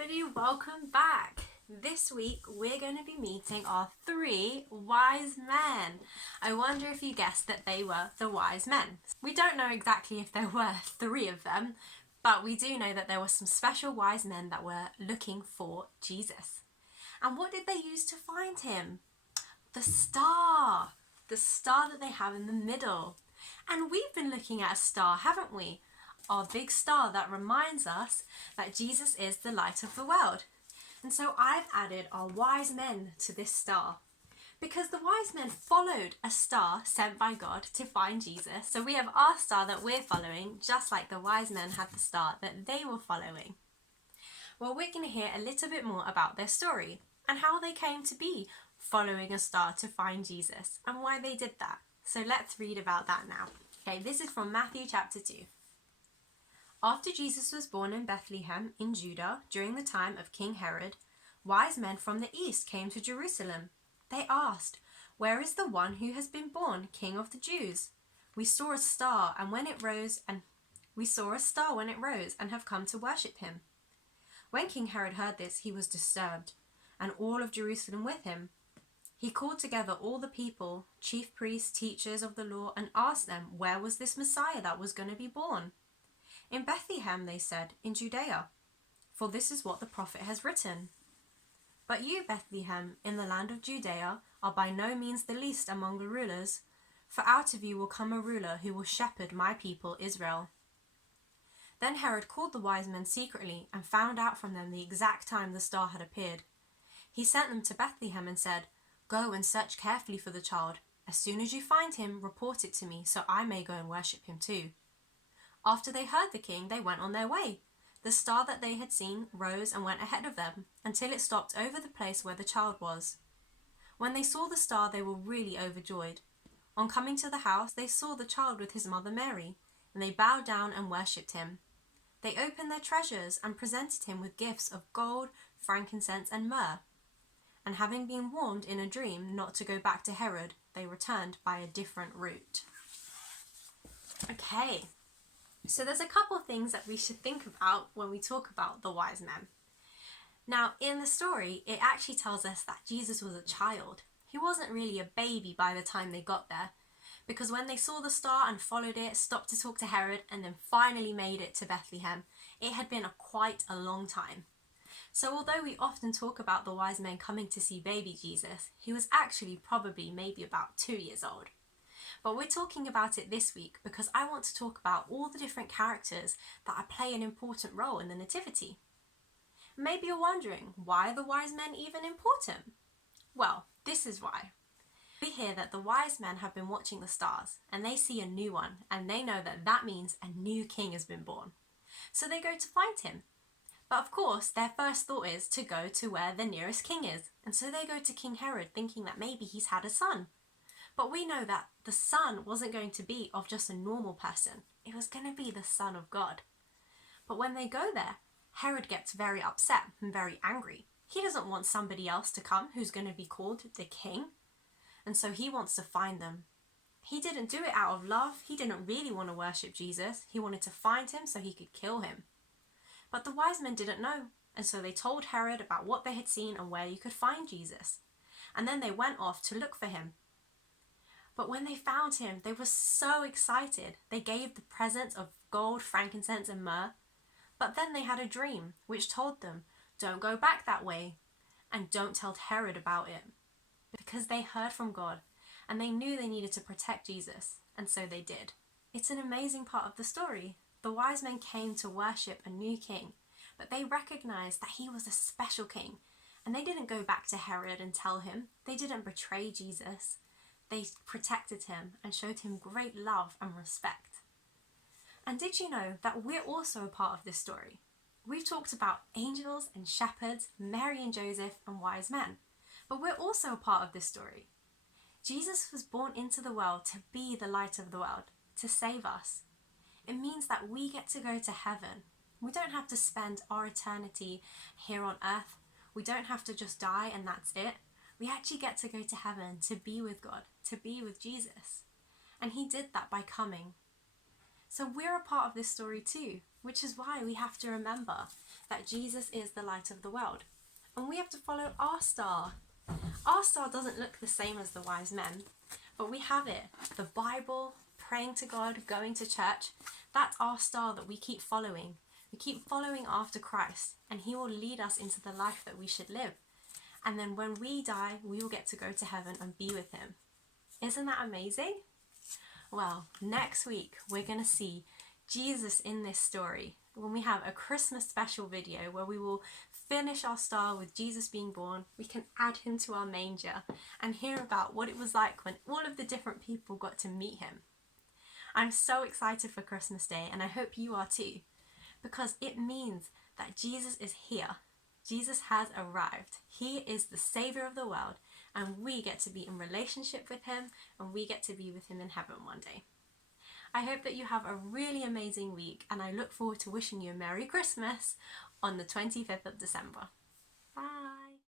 everybody, welcome back. This week we're going to be meeting our three wise men. I wonder if you guessed that they were the wise men. We don't know exactly if there were three of them, but we do know that there were some special wise men that were looking for Jesus. And what did they use to find him? The star that they have in the middle. And we've been looking at a star, haven't we? Our big star that reminds us that Jesus is the light of the world. And so I've added our wise men to this star because the wise men followed a star sent by God to find Jesus. So we have our star that we're following, just like the wise men had the star that they were following. Well, we're going to hear a little bit more about their story and how they came to be following a star to find Jesus and why they did that. So let's read about that now. Okay, this is from Matthew chapter 2. After Jesus was born in Bethlehem in Judah during the time of King Herod, wise men from the east came to Jerusalem. They asked, "Where is the one who has been born King of the Jews? We saw a star when it rose and have come to worship him." When King Herod heard this, he was disturbed, and all of Jerusalem with him. He called together all the people, chief priests, teachers of the law, and asked them where was this Messiah that was going to be born. "In Bethlehem," they said, "in Judea, for this is what the prophet has written. But you, Bethlehem, in the land of Judea, are by no means the least among the rulers, for out of you will come a ruler who will shepherd my people Israel." Then Herod called the wise men secretly and found out from them the exact time the star had appeared. He sent them to Bethlehem and said, "Go and search carefully for the child. As soon as you find him, report it to me, so I may go and worship him too." After they heard the king, they went on their way. The star that they had seen rose and went ahead of them until it stopped over the place where the child was. When they saw the star, they were really overjoyed. On coming to the house, they saw the child with his mother Mary, and they bowed down and worshipped him. They opened their treasures and presented him with gifts of gold, frankincense, and myrrh. And having been warned in a dream not to go back to Herod, they returned by a different route. Okay. So there's a couple of things that we should think about when we talk about the wise men. Now, in the story, it actually tells us that Jesus was a child. He wasn't really a baby by the time they got there, because when they saw the star and followed it, stopped to talk to Herod, and then finally made it to Bethlehem, it had been quite a long time. So although we often talk about the wise men coming to see baby Jesus, he was actually probably maybe about 2 years old. But we're talking about it this week because I want to talk about all the different characters that play an important role in the Nativity. Maybe you're wondering, why are the wise men even important? Well, this is why. We hear that the wise men have been watching the stars and they see a new one, and they know that that means a new king has been born. So they go to find him. But of course, their first thought is to go to where the nearest king is. And so they go to King Herod thinking that maybe he's had a son. But we know that the son wasn't going to be of just a normal person. It was going to be the Son of God. But when they go there, Herod gets very upset and very angry. He doesn't want somebody else to come who's going to be called the king. And so he wants to find them. He didn't do it out of love. He didn't really want to worship Jesus. He wanted to find him so he could kill him. But the wise men didn't know. And so they told Herod about what they had seen and where you could find Jesus. And then they went off to look for him. But when they found him, they were so excited. They gave the presents of gold, frankincense, and myrrh. But then they had a dream which told them, don't go back that way and don't tell Herod about it. Because they heard from God and they knew they needed to protect Jesus, and so they did. It's an amazing part of the story. The wise men came to worship a new king, but they recognized that he was a special king. And they didn't go back to Herod and tell him. They didn't betray Jesus. They protected him and showed him great love and respect. And did you know that we're also a part of this story? We've talked about angels and shepherds, Mary and Joseph, and wise men. But we're also a part of this story. Jesus was born into the world to be the light of the world, to save us. It means that we get to go to heaven. We don't have to spend our eternity here on earth. We don't have to just die and that's it. We actually get to go to heaven to be with God, to be with Jesus. And he did that by coming. So we're a part of this story too, which is why we have to remember that Jesus is the light of the world. And we have to follow our star. Our star doesn't look the same as the wise men, but we have it. The Bible, praying to God, going to church, that's our star that we keep following. We keep following after Christ, and he will lead us into the life that we should live. And then when we die, we will get to go to heaven and be with him. Isn't that amazing? Well, next week we're going to see Jesus in this story when we have a Christmas special video where we will finish our star with Jesus being born. We can add him to our manger and hear about what it was like when all of the different people got to meet him. I'm so excited for Christmas Day, and I hope you are too, because it means that Jesus is here. Jesus has arrived. He is the Savior of the world, and we get to be in relationship with him, and we get to be with him in heaven one day. I hope that you have a really amazing week, and I look forward to wishing you a Merry Christmas on the 25th of December.